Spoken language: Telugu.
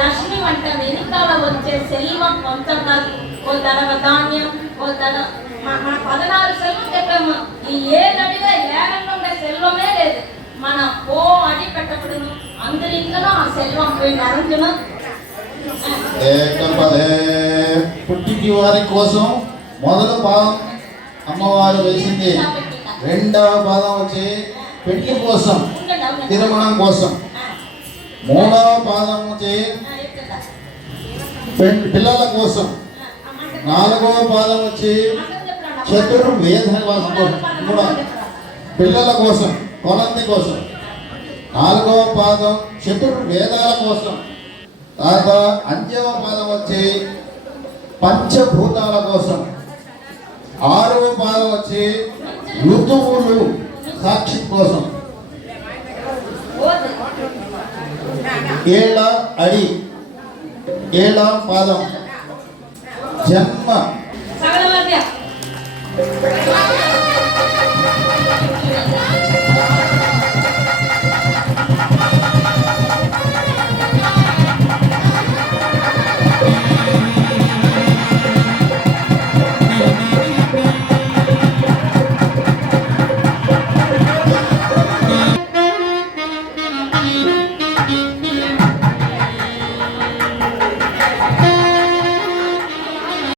లక్ష్మి వంట వెనుకాల వచ్చే సెల్వం కొంత కాదు. ఓ తనవ ధాన్యం, ఓ తన మన 14 సెల్వం చెప్పాము. ఈ ఏదడిగా ఏడంలో ఉండే సెల్వమే లేదు. మన ఓ అడి పెట్టబడును, అందరిలో ఆ సెల్వం పోయి నరంజును. పుట్టికి వారి కోసం మొదటి పాదం అమ్మవారు వేసింది. రెండవ పాదం వచ్చి పెళ్లి కోసం, తిరుమణం కోసం. మూడవ పాదం వచ్చి పిల్లల కోసం. నాలుగవ పాదం వచ్చి చతుర్వేద కోసం, పిల్లల కోసం, కొలంది కోసం. నాలుగవ పాదం చతుర్వేదాల కోసం. తర్వాత అంత్యవ పాదం వచ్చి పంచభూతాల కోసం. ఆరవ పాదం వచ్చి ఋతువులు సాక్షి కోసం. ఏళ్ళ పాదం జన్మ